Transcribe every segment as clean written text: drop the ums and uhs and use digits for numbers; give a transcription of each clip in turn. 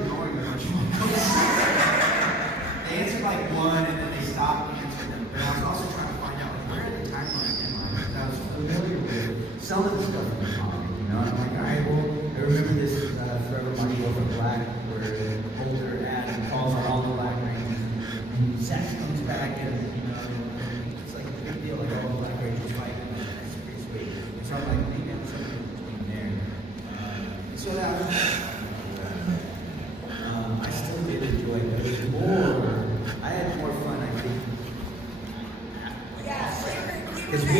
ignoring a bunch of emails. They answered like one, and then they stopped answering them. But I was also trying to find out like, where in the timeline am I? Because I was familiar with some of the stuff in the comic, you know. I'm like, all right, well, I remember this Forever Money Over Black, where Holder Adam calls on all the Black Rangers, and Sex comes back, and you know, it's like a big deal, like all the Black Rangers fighting. It's pretty sweet. So I'm like, maybe I'm something between there. So that I still did enjoy it. It was more. I had more fun, I think. Because we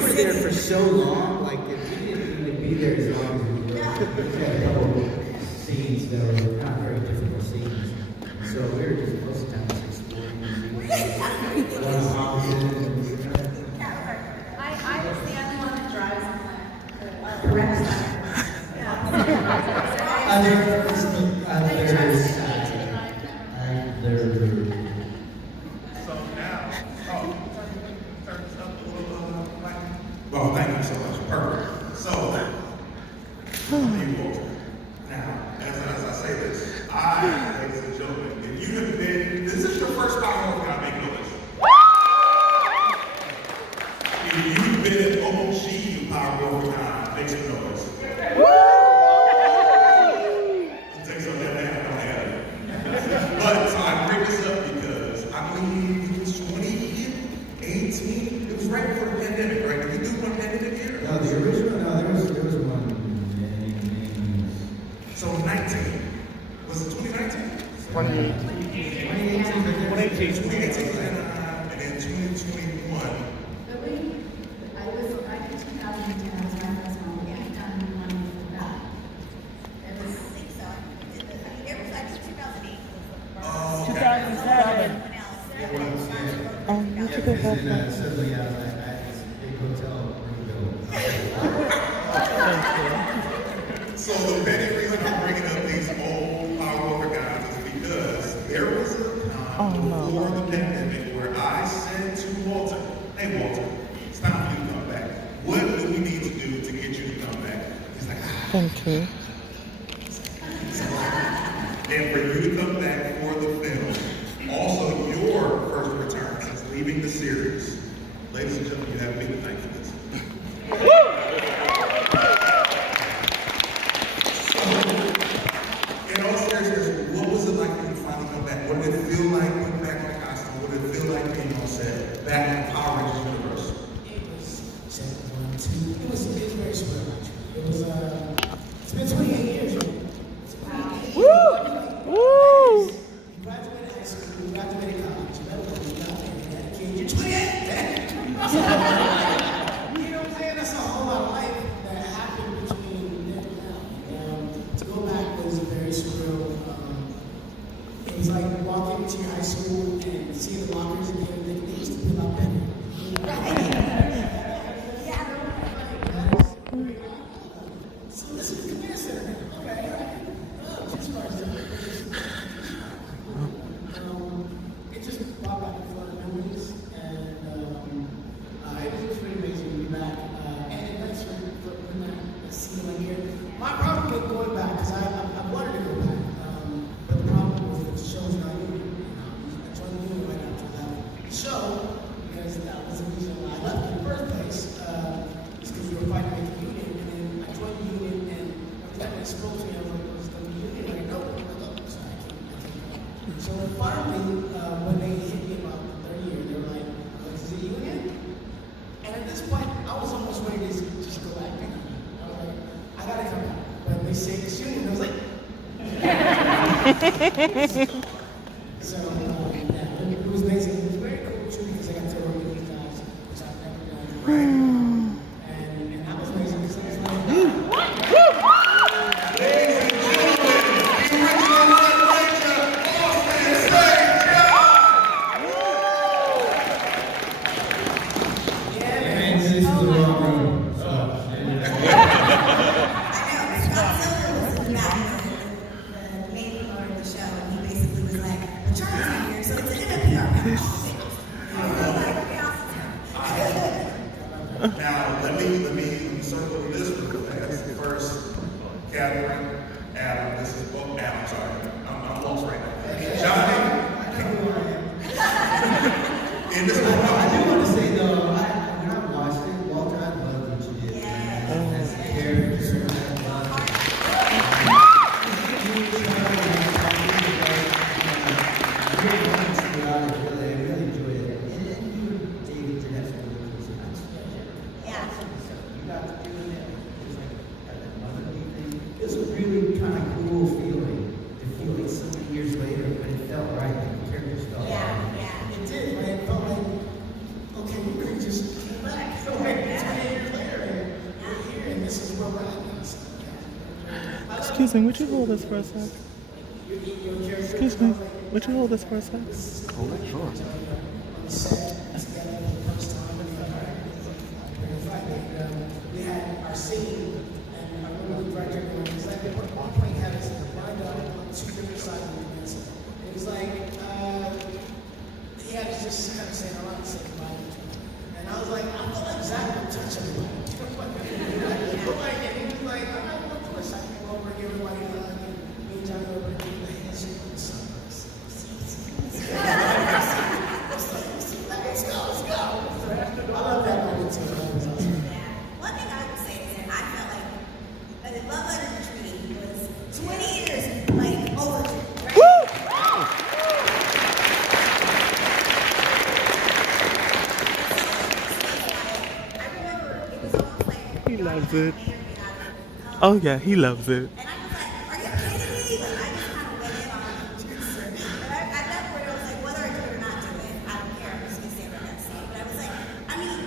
were there for so long, like if we didn't even be there as long as we were. We had a couple scenes that were not very difficult scenes. So we were just most of the time just exploring the scenes. I was the only one that drives on the rest side. Well, thank you so much. Perfect. So, now, as I say this, ladies and gentlemen, if you have been, this is your first power workout, make noise. If you've been at OG power workout, make some noise. It takes up that man, I don't have it. But so I bring this up because I believe 2018, it was right before the pandemic, right? Did we do one pandemic year? No, the original, there was one. So 19. Was it 2019? 2018. 2018 and then 2021. Really? I did 2010, I was my first one. Yeah, I done one for that. It was, I think so. It was like 2008. Oh, 2007. Yeah, because in suddenly I was like, at this big hotel room so the main reason I'm bringing up these old power worker guys is because there was a time before the pandemic where I said to Walter, hey Walter, it's time for you to come back. What do we need to do to get you to come back? He's like, Thank you. and for you to come back for the film, also your first return since leaving the series. Ladies and gentlemen, you have me to thank for this. In all seriousness, what was it like when you finally come back? What did it feel like putting back on the costume? What did it feel like being on set, back in the Power Rangers universe? It was very surreal, actually. It was, it's been 28 years, right? Woo! Woo! You graduated high school, you graduated college, you graduated, had a kid, you're 28! You know what I'm saying? That's a whole lot of life that happened between then and now. To go back was very surreal. It was like walking into your high school and seeing the lockers again, and they used to pull out pen. So this is the command center. Okay. As far as it just brought back a lot of memories, and it was pretty amazing to be back. And thanks for seeing me here. My problem with going back, because I wanted to go back, but the problem was that the show's not union. I joined the union right after that show, because that was the reason why I left in the first place. It's because we were fighting with the union, and then I joined the union, and when they spoke to me, I was like, what's the union? I know. I'm like, oh, sorry, I can't. So finally, when they hit me about the third year, they were like, is it union? And at this point, I was almost ready to just go back. I was like, I gotta come back. But they say it's union. I was like, so, yeah, it was amazing. It was very cool too because I got to work with these guys, which I've never done. Right. And that was amazing because I was like, Ladies and gentlemen, the original Red Ranger, Austin St. John! And this is the wrong room. the main part of the show, and he basically was like, the Charlie's not here, so it's an MMPR. Now, let me circle this real fast. First, Catherine, Adam, this is, well, Adam, sorry. Excuse me, would you hold this for a sec? Excuse me, would you hold this for a sec? Hold it, sure. We had our scene, and I remember the director going, he's like, one point he had us lined up on two different sides of the dancer. It was like, he had us just kind of saying a lot of stuff about each other. And I was like, I feel like Zach would touch everybody. And he was like, all right, of course, I can go over and give everybody a hug, and me and Johnny over and give the handshake on the sun. Let's go. I love that moment too. One thing I would say is that I felt like the love letter to me was 20 years like overdue, right? I remember it was almost like He loves it. may or may not have come. Oh yeah, he loves it. And I was like, are you kidding me? Like, I just kind of went in on it. And at that point, I was like, whether I do it or not do it, I don't care. I'm just going to stand by that scene. But I was like, I mean,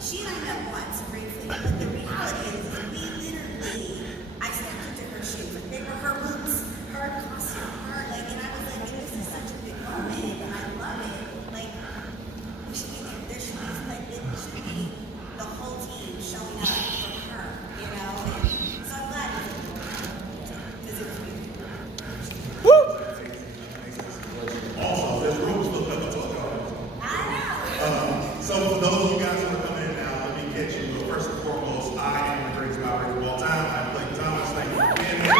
she and I met once briefly, but the reality is we literally, I stepped into her shoes. Like, they were her boots, her costume, her, like, and I was like, this is such a big moment, and I love it. Like, we should be there. There should be, like, it should be the whole team showing up for her, you know? And so I'm glad it was because it was beautiful. Also, this room is full of talk. I know. So for those of you guys who are coming in now, let me get you. But first and foremost, I am the greatest power ranger of all time. I'm Blake Thomas. Thank you for being here.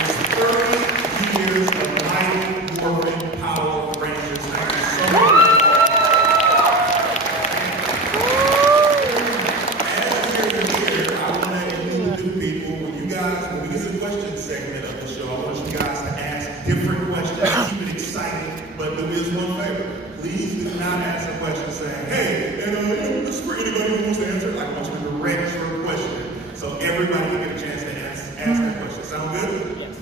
It's 30 years of mighty morphin' power rangers. Thank you so much. As you're here, I want to include new people. When we get to the question segment of the show, I want you guys to ask different questions, keep it exciting, but do us one favor. Please do not ask a question saying, hey, and this is for anybody who wants to answer. I want you to register a question so everybody can get a chance to ask that question. Sound good? Yes.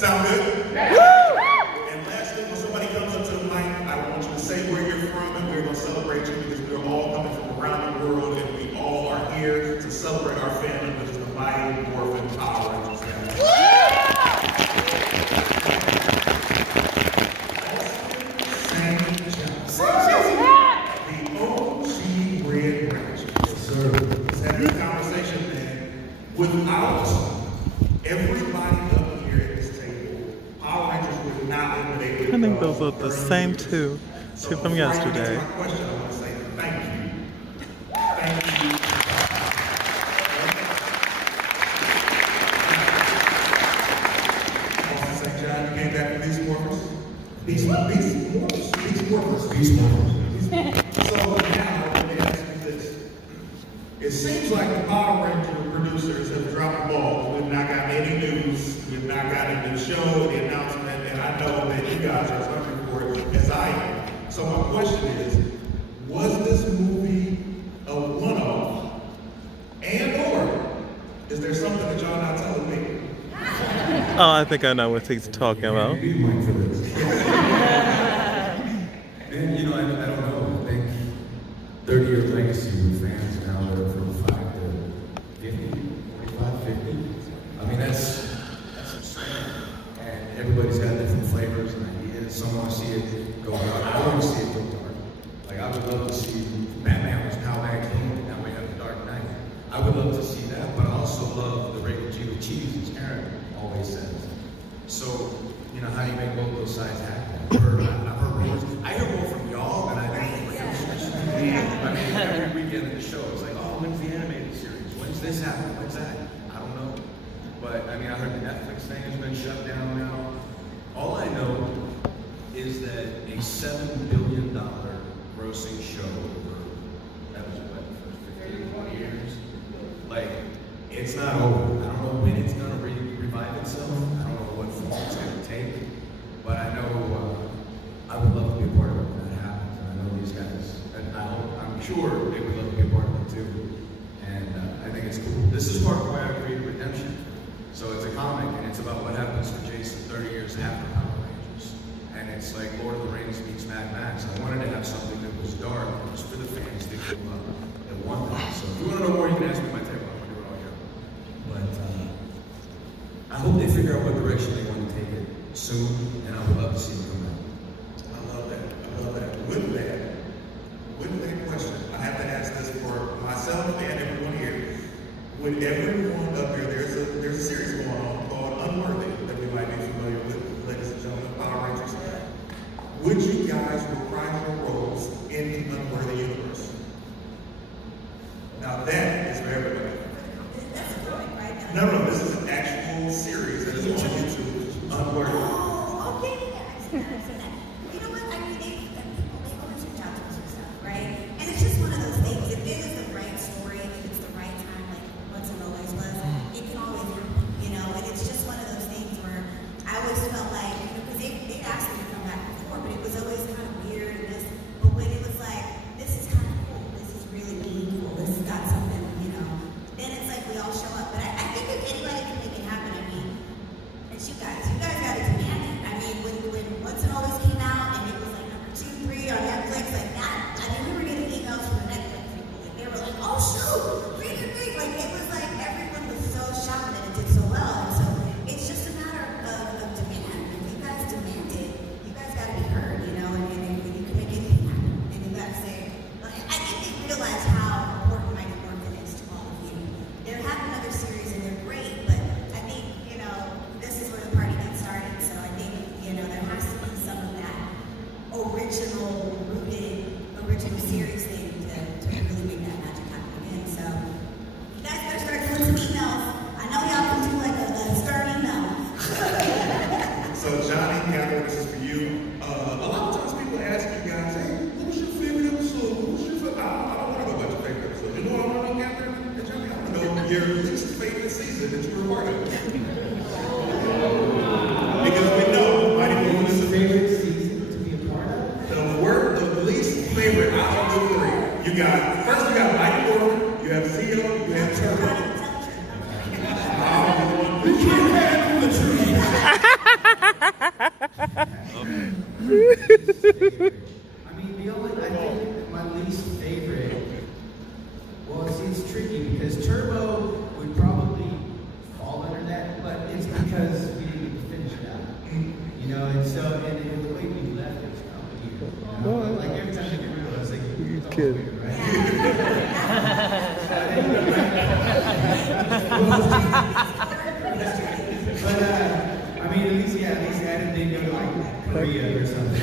Sound good? And lastly, when somebody comes up to the mic, I want you to say where you're from, and we're going to celebrate you because we're all coming from around the world, and we all are here to celebrate our family, which is the mighty Morphin Power Rangers family. The OG Red Rangers. Yes, sir. Let's have this conversation, man. Without everybody up here at this table, Power Rangers would not have been able to I think those are the same two from yesterday. I want to say thank you. Thank you. St. John, you came back from Beast Morphers? Beast Morphers. So now, let me ask you this. It seems like the Power Ranger producers have dropped the ball. We've not got any news. We've not got a new show, the announcement, and I know that you guys are hungry for it, as I am. So my question is, was this movie a one-off? And/or is there something that y'all not telling me? Oh, I think I know what he's talking about. And you know, I don't know. I think 30-year legacy with fans now that are from 5 to 50, 45, 50. I mean, that's insane. And everybody's got different flavors and ideas. Some want to see it go dark. I want to see it go dark. Like, I would love to see Batman was now back in, and now we have the Dark Knight. I would love to see that, but I also love the rated G with cheese, as Aaron always says. So, you know, how do you make both those sides happen? I've heard rumors. I hear more from y'all than I do from producers. I mean, every weekend in the show, it's like, oh, when's the animated series? When's this happen? When's that? I don't know. But, I mean, I heard the Netflix thing has been shut down now. All I know is that a $7 billion grossing show over, that was what, the first 15 years? Like, it's not over. I don't know when it's going to revive itself. I don't know what form it's going to take. But I know I would love to be a part of it when that happens. And I know these guys, and I'm sure they would love to be a part of it too. And I think it's cool. This is part of why I created Redemption. So it's a comic, and it's about what happens to Jason 30 years after Power Rangers. And it's like Lord of the Rings meets Mad Max. I wanted to have something that was dark, that was for the fans to go at one time. So if you want to know more, you can ask me my table. I'm going to do it all here. I hope they figure out what direction they want to take it soon, and I would love to see it come out. I love that. I love that. With that question, I have to ask this for myself and everyone here. With everyone up here, there's a series going on called Unworthy that we might be familiar with, ladies and gentlemen, Power Rangers. Would you guys reprise your roles in the Unworthy universe? Now that is for everybody. That's a comic, right? No, this is an actual series that is on YouTube. Unworthy. Oh, okay, yeah, I've seen that. You know what? I mean, they always reach out to us for stuff, right? And it's just one of those things. If it is the right story, if it's the right time, like once and always was, it can always happen, you know? And it's just one of those things where I always felt like, you know, because they'd asked me to come back before, but it was always kind of weird and this. But when it was like, this is kind of cool, this is really meaningful, this has got something, you know, then it's like we all show up. But I think if anybody can make it happen, I mean, it's you guys. You guys got to demand it. I mean, when Once and Always came out and it was like number 2, 3 on Netflix, like that. I mean, we were getting emails from the Netflix people. Like they were like, "Oh shoot, read it." Like it was like everyone was so shocked that it did so well. And so it's just a matter of demand. If you guys demand it, you guys got to be heard, you know. And you can make anything happen. And you got to say, I think they realize how important Mighty Morphin is to all of you. They're having another series and they're great, but I think, you know, this is where the party gets started. So I think, you know, there has to be some of that original series thing to really make that magic happen again. So you guys better start doing some emails. I know y'all can do like a start email. So Johnny, Catherine, this is for you. A lot of times people ask you guys, hey, what was your favorite episode? What was your favorite? I don't want to know about your favorite episode. You know what I want to know, Catherine and Johnny? I want to know your least favorite season that you were part of. Because we know Mighty Morphin is a favorite season to be a part of. The least favorite out of the 3. You got Mighty Morphin, you have Zeo, you have Turbo. You can't handle the truth. I mean, I think my least favorite, well, see, it's tricky because Turbo would probably fall under that, but it's because we didn't get to finish it out. You know, and so, and the way we left it was kind of weird. You know? Like every time you get rid of it, I was like, You it's kid. weird, right? But, I mean, at least added they go to like Korea or something.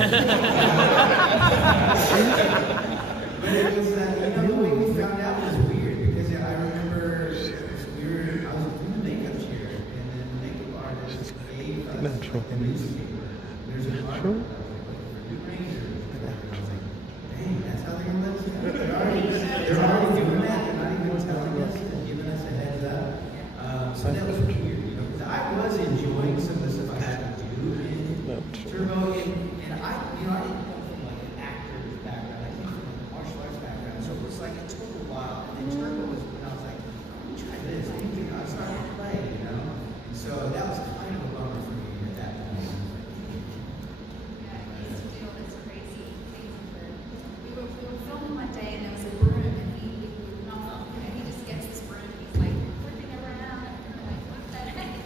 But it was, you know, the way we found out was weird because I remember I was doing the makeup chair and then the makeup artist gave us Natural. a newspaper. There's an article that was like, for new rangers. And I was like, dang, that's how they're going to let us know. They're already doing that. They're not even telling us and giving us a heads up. So that was weird, you know, because I was enjoying some of the stuff I had to do in Turbo, and I didn't come from like an actor's background. I came from a martial arts background, so it was like a total wild. And then Turbo was when I was like, let me try this. I started to play, you know, and so that was kind of a bummer for me at that point. Yeah, I used to do all this crazy things where we were filming one day and there was a broom and he just gets this broom and he's like flipping around and we're like, what the heck?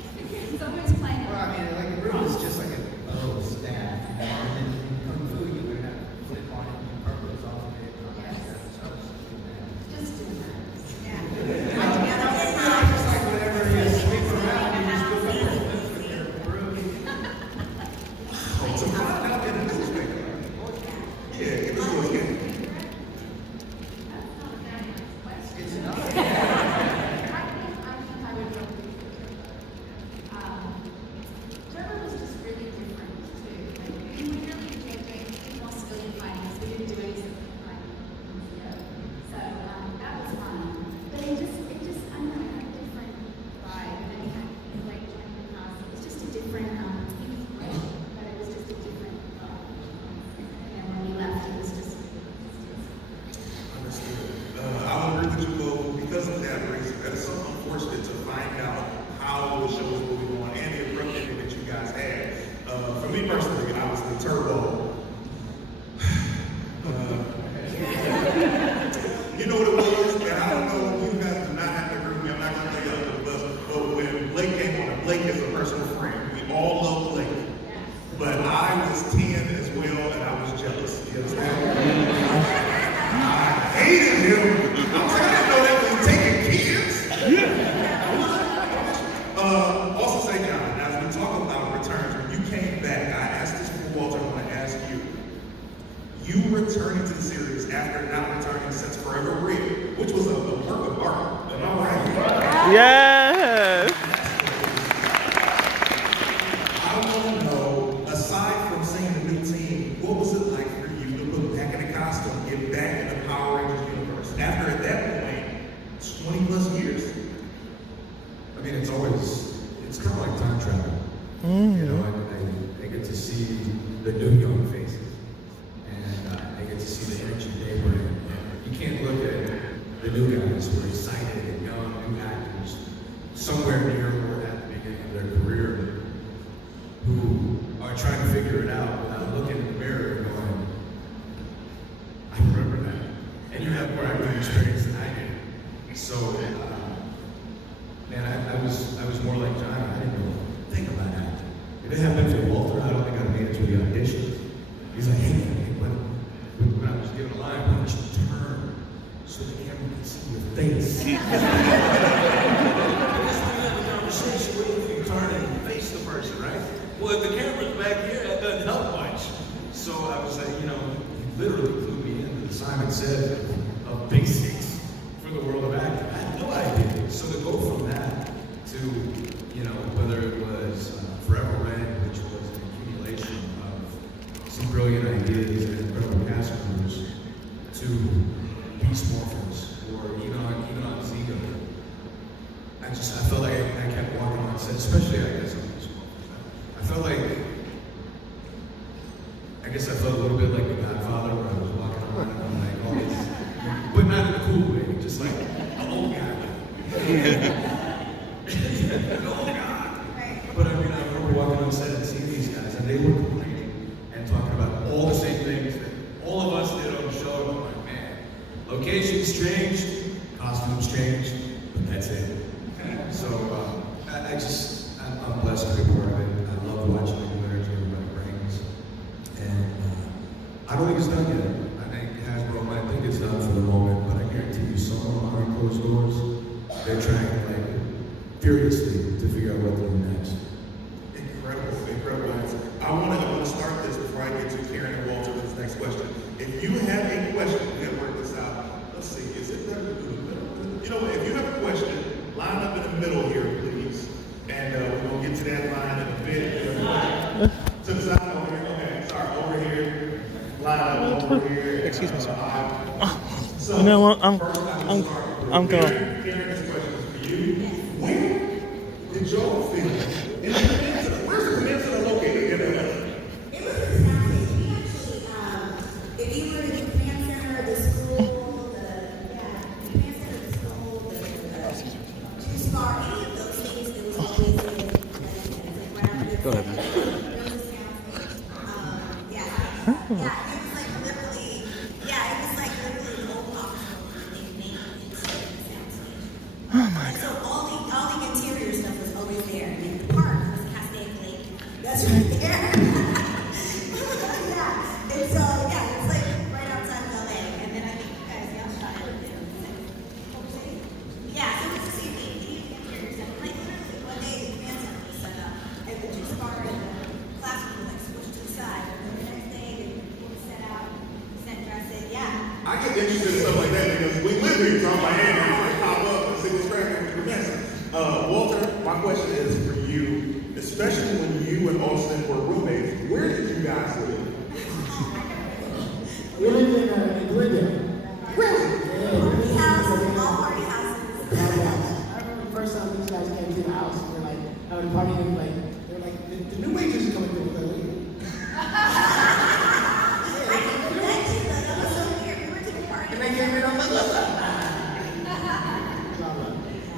Someone's playing. Well, I mean, like a room is just like a little staff, you know, and then in Kung Fu you would have to flip on it and your purpose off of it and all that stuff. So I was just doing that. Just doing that. Yeah, returning to the series after not returning since Forever Red, which was a work of art. Am I right? Yes. I want to know, aside from seeing the new team, what was it like for you to put back in the costume, get back in the Power Rangers universe? After, at that point, 20 plus years. I mean, it's kind of like time travel. You know, I get to see the new young faces, and I get to see the energy they bring. And you can't look at the new guys who are excited and young, new actors, somewhere near or at the beginning of their career, who are trying to figure it out without looking in the mirror and going, I remember that. And you have more acting experience than I did. So, man, I was more like Johnny. I didn't know think about acting. If it had been for Walter, I don't think I'd have made it to the audition. He's like, hey, when I was given a line, why don't you turn so the camera can see your face? Conversation with you turn and face the person, right? Well, if the camera's back here, that doesn't help much. So I was like, you know, he literally flew me into the Simon Says of basics for the world of acting. I had no idea. So to go from that to, you know, whether it was Forever Red, which was an accumulation of some brilliant ideas and incredible cast members, to Beast Morphers, or even on Zeta. I felt like I kept walking on set, especially I guess on Beast Morphers. I felt a little bit like The Godfather, where I was walking around and I'm like, all this, but not in a cool way, just like an old guy. Oh God. But I mean, I remember walking on set and seeing these guys, and they were complaining and talking about all the same things that all of us did on the show. And I'm like, man, locations changed, costumes changed, but that's it. So I'm blessed to be part of it. I love watching the new energy everybody brings. And I don't think it's done yet. I think Hasbro might think it's done for the moment, but I guarantee you someone behind closed doors, they're trying like furiously to figure out what to do next. Incredible answer. I want to start this before I get to Karen and Walter with this next question. If you have a question, we have to work this out. Let's see, is it better to do the middle? You know what, if you have a question, line up in the middle here, please. And we're going to get to that line in a bit. To the side over here. Okay, sorry, over here. Line up over here. Excuse me, sir. So, You know what? I'm going. Karen, this question is for you. Where did y'all feel in the peninsula? Where's the peninsula located? It was a sound stage. We actually, if you were in the command center, the school, the command center, the school, the 2-star, any of those things, there was always a Go ahead, man. There was a sound stage. Yeah, it was like literally, the whole office they made inside the sound stage. Oh my And God. so all the interior stuff was always there. And the park was Cascade Lake. That's right there. Yeah. And so, it's like right outside of LA. And then I think you guys shot it in Culver City. Yeah, so it was the same thing. The interior stuff. Like literally one day the command center was set up. And the 2-star and the classroom was like switched to the side. And then the next day they were set out, set dressed. Yeah. I get interested in stuff like that because we live here, so I'm like, hey, man, like pop up and see what's cracking with the mess. Walter, my question is for you, especially when you and Austin were roommates, where did you guys live? We lived in Glendale. Party houses, all party houses. I remember the first time these guys came to the house, we were like having a party, and they were like, the new wages are coming through. We're like, I can connect you, like, I was so weird. We went to the party. and they came in, I'm like, what's up?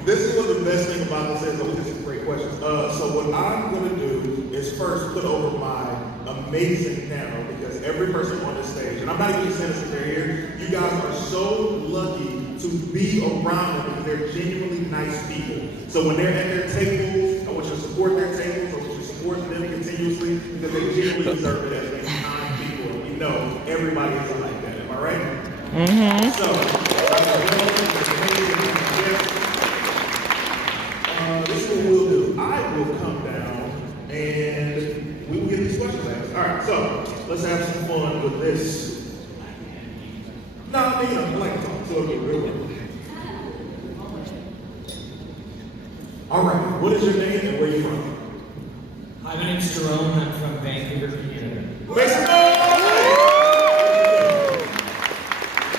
This is what the best thing about this is. This is great questions. So what I'm going to do is first put over my amazing panel because every person on this stage, and I'm not even saying this if they're here, you guys are so lucky to be around them because they're genuinely nice people. So when they're at their tables, I want you to support their tables. I want you to support them continuously because they genuinely deserve it as being kind people. And we know everybody is like that. Am I right? Mm-hmm. So, this is what we'll do. I will come down and we will get these questions asked. All right, so let's have some fun with this I mean, I like to talk to you real quick. All right, what is your name and where are you from? Hi, my name's Jerome. I'm from Vancouver, Canada. Mexico!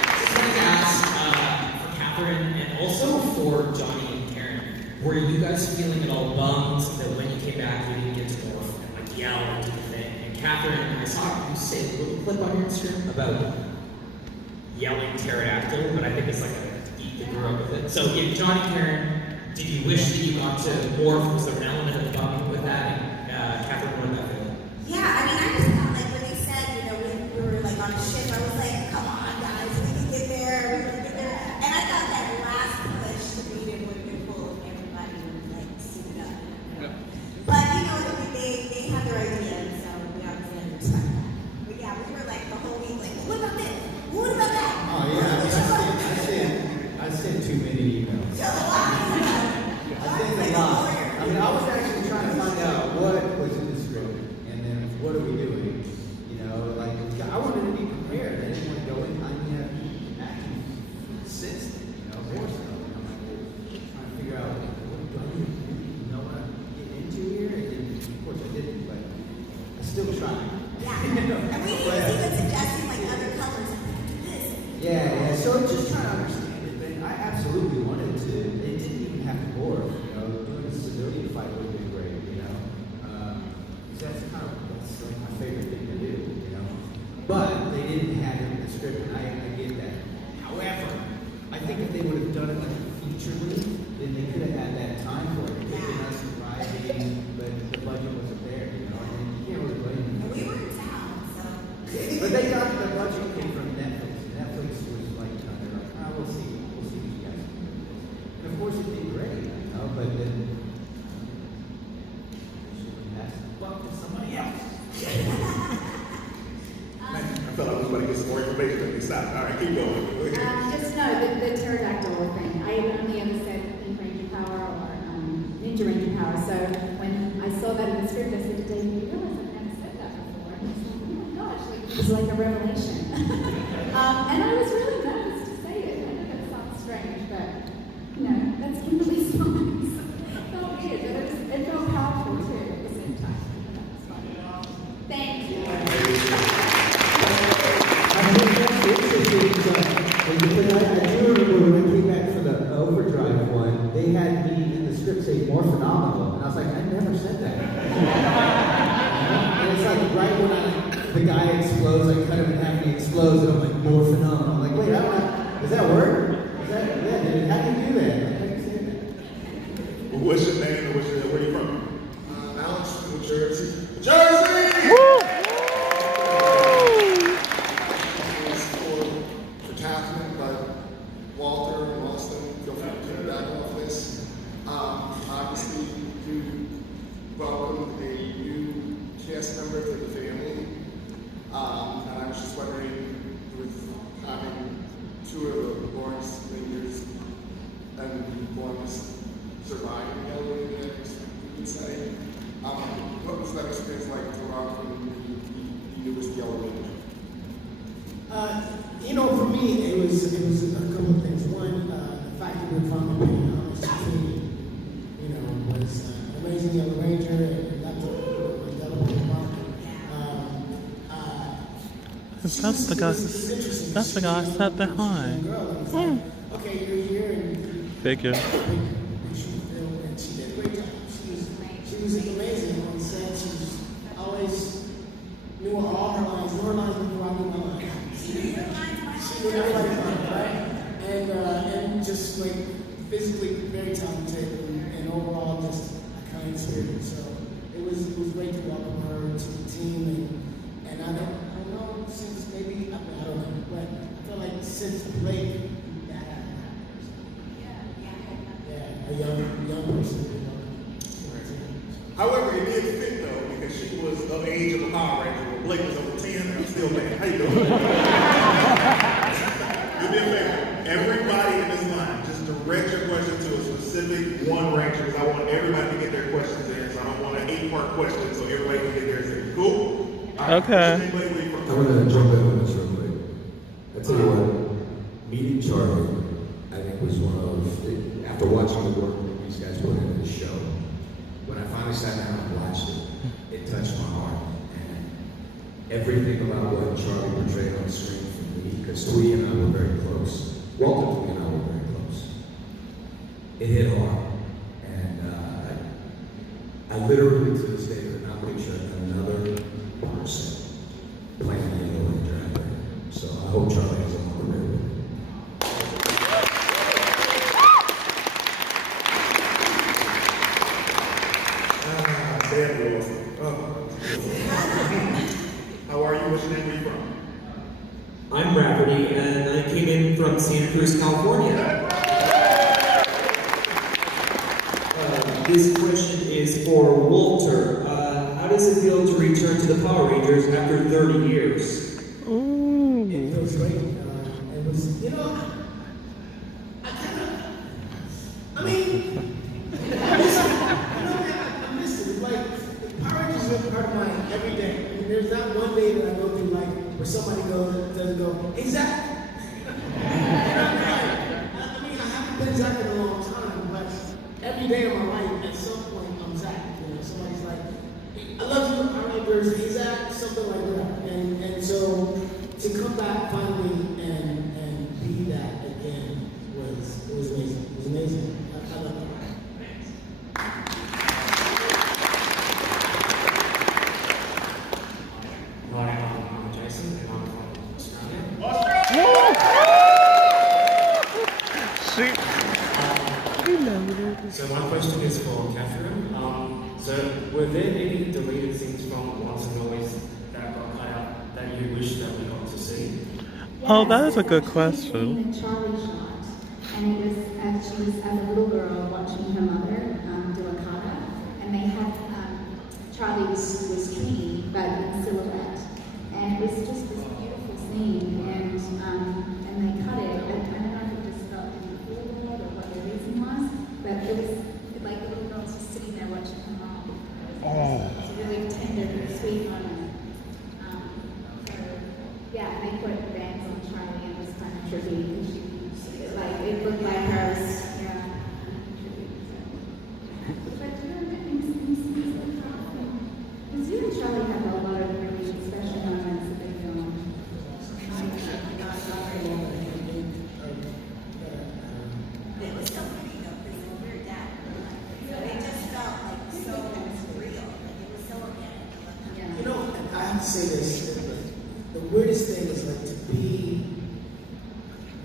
Just wanted to ask for Catherine and also for Johnny and Karen, were you guys feeling at all bummed that when you came back you didn't get to morph and like yell and do the thing? And Catherine, I saw you say a little clip on your Instagram about yelling pterodactyl, but I think it's like a geek that grew up with it. So yeah, Johnny, Karen, did you wish that you got to morph? Was there an element of bumming with that? And Catherine, what did that feel? Yeah, I mean, I just felt like when they said, you know, we were like on a ship, I was like, come on, guys, we can get there, we can get there. And I thought that last push to meet it would have been full of everybody like suited up. But, you know, they had their idea, and so we obviously had to respect that. But yeah, we were like the whole week, like, what about this? What about that? Oh yeah, I sent too many emails. So a lot. I think a lot. I mean, I was actually trying to find out what was in the script, and then what are we doing? You know, like I wanted to be prepared. I didn't want to go in. I mean, actually sensed it. You know, more so. And I'm like, trying to figure out what do I need to do? You know what I'm getting into here? And then, of course, I didn't, but I still tried. Yeah. And we was even suggesting like other colors. This. Yeah. So just trying to understand it. But I absolutely wanted to. It didn't even have to morph. You know, doing a civilian fight would have been great. You know, 'cause that's like my favorite thing to do. You know, but they didn't have it in the script, and I get that. However, I think if they would have done it like featurely, then they could have had that time for it. Taking us riding, but the budget wasn't there. You know, and you can't really blame them. And we were in town, so. But they got the budget came from Netflix. Netflix was like, they're like, we'll see what you guys can do. And of course, it did great, you know, but then that's fuck to somebody else. Man, I felt like I was about to get some more information on this side. All right, keep going. Just know the pterodactyl thing. I only ever said Pink Ranger power or Ninja Ranger power. So when I saw that in the script, I said to David, you realize I've never said that before. And he's like, oh my gosh, like, it was like a revelation. And I was really nervous to say it. I know that sounds strange, but you know, that's Kimberly's songs. It felt weird, but it felt powerful too at the same time. That was fun. Thank you. I do remember when I came back for the Overdrive one, they had me in the script say more phenomenal, and I was like, I never said that. And it's like right when the guy explodes, I cut him in half and he explodes, and I'm like, more phenomenal. I'm like, wait, I don't know, does that work? How do you do that? Like, how do you say that? What's your name and where are you from? Alex from New Jersey. Jersey! For Catherine, but Walter and Austin, feel free to piggyback off this. Obviously, you welcomed a new cast member to the family. And I was just wondering, with having two of the Lawrence Rangers and Lawrence surviving together, you could say, what was that experience like to welcome the newest Yellow Ranger? You know, for me, it was a couple of things. One, the fact that we were finally paying homage to Katie, you know, was amazing Yellow Ranger, and got to indelible mark. That's the guy I sat behind. Okay, you're here, and Figure. and she did a great job. She was amazing on set. She was always knew all her lines. Knew her lines before I knew my lines. She knew everybody's lines, right? And just like physically very talented, and overall just a kind spirit. So it was great to welcome her to the team, and I don't know, since maybe I don't know, but I feel like since Blake, that happened. Yeah, a young person. However, it did fit though, because she was of the age of a Power Ranger. When Blake was over 10, and I'm still mad. How you doing? Do me a favor. Everybody in this line, just direct your question to a specific one ranger, because I want everybody to get their questions in. So I don't want an 8-part question, so everybody can get theirs in. Cool? All right. Okay. I'm gonna jump in on this real quick. I tell you what, meeting Charlie, I think was one of, after watching the work that these guys put into the show, when I finally sat down and watched it, it touched my heart. And everything about what Charlie portrayed on screen for me, because Twee and I were very close. Walter, Twee and I were very close. It hit hard. And I literally, to this day, could not picture another person playing the yellow and dragon. So I hope Charlie has a long career with it. There was. How are you? What's your name? Where you from? I'm Rafferty, and I came in from Santa Cruz, California. This question is for Walter. How does it feel to return to the Power Rangers after 30 years? It feels great. It was, you know, I mean, I miss it. Like, Power Rangers are part of my everyday. I mean, there's not one day that I go through, like, where somebody doesn't go, hey, Zach. I mean, I haven't been Zach in a long time, but every day of my life, at some point, I'm Zach. You know, somebody's like, I love you, Power Rangers, hey, Zach, something like that. And so, to come back finally and be that again was amazing. It was amazing. I love it. I'm Jason, and I'm from Australia. So my question is for Catherine. So were there any deleted scenes from Once and Always that got cut out that you wish that we got to see? Oh, that is a good Yes, question. the Charlie shot, and it was as she was as a little girl watching her mother do a kata, and they had Charlie was Tweety, but in silhouette, and it was just this beautiful scene, and they cut it. I don't know if it just felt cool or what the reason was, but it was like the little girl was just sitting there watching her mom. It was a really tender, sweet moment. Yeah, they put bands on Charlie and it was kind of trippy because it looked like her was, yeah. But you know, because you and Charlie have a lot of really special moments that they film. It was so pretty though, because we're dad. So it just felt like so real. Like it was so organic. Yeah. You know, and I have to say this, the weirdest thing is like to be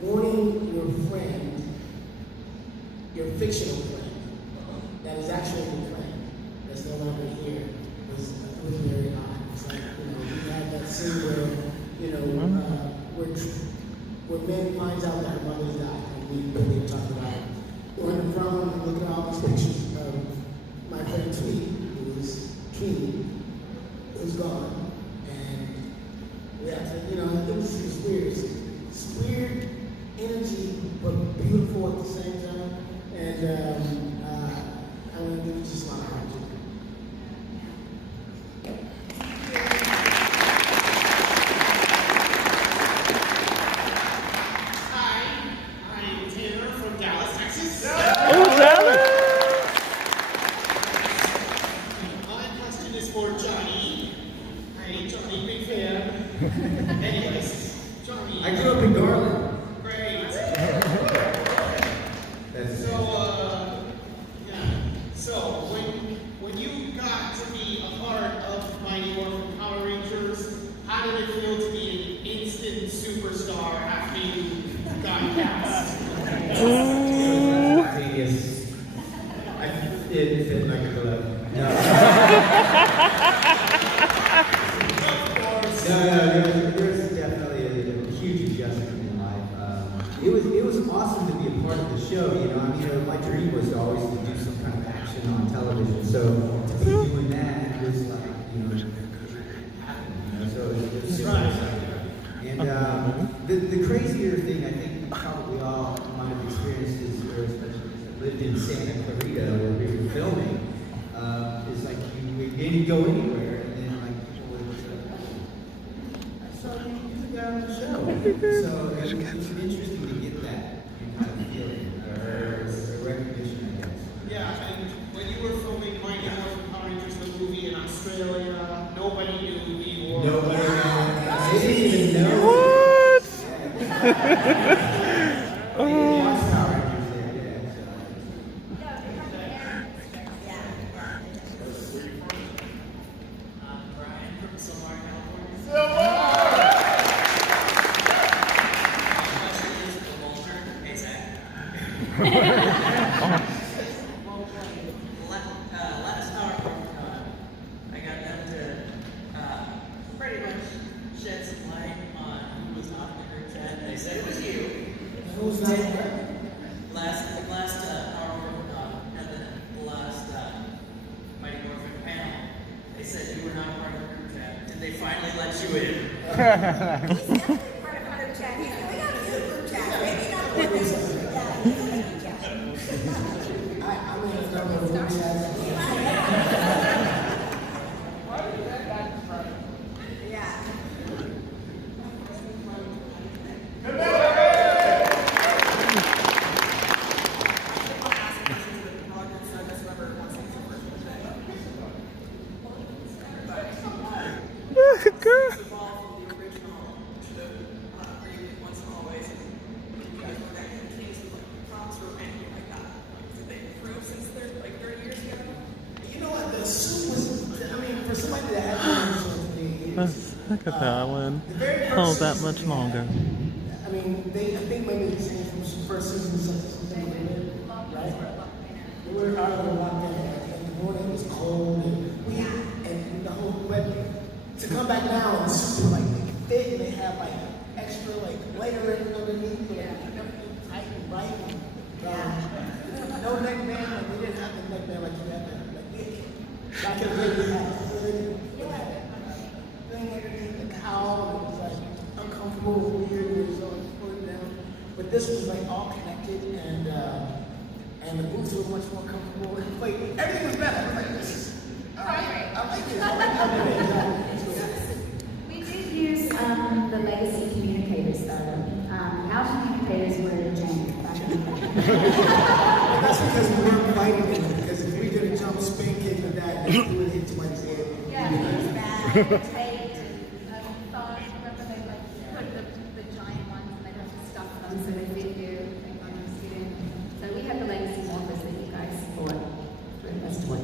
mourning your friend, your fictional friend, that is actually your friend, that's no longer here, was very odd. It's like, you know, we had that scene where, you know, where Ben finds out that her mother's died, and we talked about it. We're in the front room and look at all these pictures of my friend Tweet, who was Tweety, who's gone. We have to, you know, it was weird. It's weird energy, but beautiful at the same time. And I mean, it was just a lot of hard to do. Hi, I'm Taylor from Dallas, Texas. Oh, Dallas! My question is for Johnny. Hi, Johnny, big fan. Anyways, Johnny. I grew up in Garland. Great. That's So when you got to be a part of Mighty Morphin Power Rangers, how did it feel to be an instant superstar after you got cast? Genius. I did fit like a glove. No. There's definitely a huge adjustment in life. It was awesome to be a part of the show. You know, I mean, my dream was always to do some kind of action on television. So to be doing that was like, you know, happening. You know, so it was super exciting. And the crazier thing I think probably all might have experienced is, or especially lived in Santa Clarita where we were filming, is like you didn't go anywhere, and then like people would say, I saw you the guy on the show. So it was interesting to Australia. Nobody knew who you were. Nobody I didn't even know. What? Oh. Brian from Silmar, California. Hey, Zach. Last Morphicon, I got them to pretty much shed some light on who was not in the group chat. They said it was you. Who's not there? Last Power Morphicon, and then the last Mighty Morphin panel, they said you were not part of the group chat. Did they finally let you in? He's definitely part of our chat. He's going out to the group chat. Maybe not the one that's yeah, he's in the group chat. I mean, it's not a group chat. Yeah. Girl. You know what? The suit was, I mean, for somebody that had Look at that one. the very Oh, first that season, much longer. I mean, I think maybe the same from the first season to something they did, right? We were out of the lockdown, and the morning was cold, and the whole, but to come back now, and the suits were like thick, and they had like extra like layering underneath, and everything tight and bright. No neckband, like we didn't have the neckband like you had that, like back in the day, we had a hood, with that thing underneath the cowl, and it was like uncomfortable, weird, and it was all pulling down. But this was like all connected, and the boots were much more comfortable. And like everything was better. I was like, this is all right. I like it. We did use the legacy communicators though. Our communicators were in James back in the day. But that's because we weren't fighting them. Because if we did a jump spin kick with that, then we would hit somebody's head. Yeah, it was bad. Taped and thought, remember they like put the giant ones and they'd have to stuff them so they fit you. They got them sitting. So we had the legacy morphers that you guys bought for the best toys.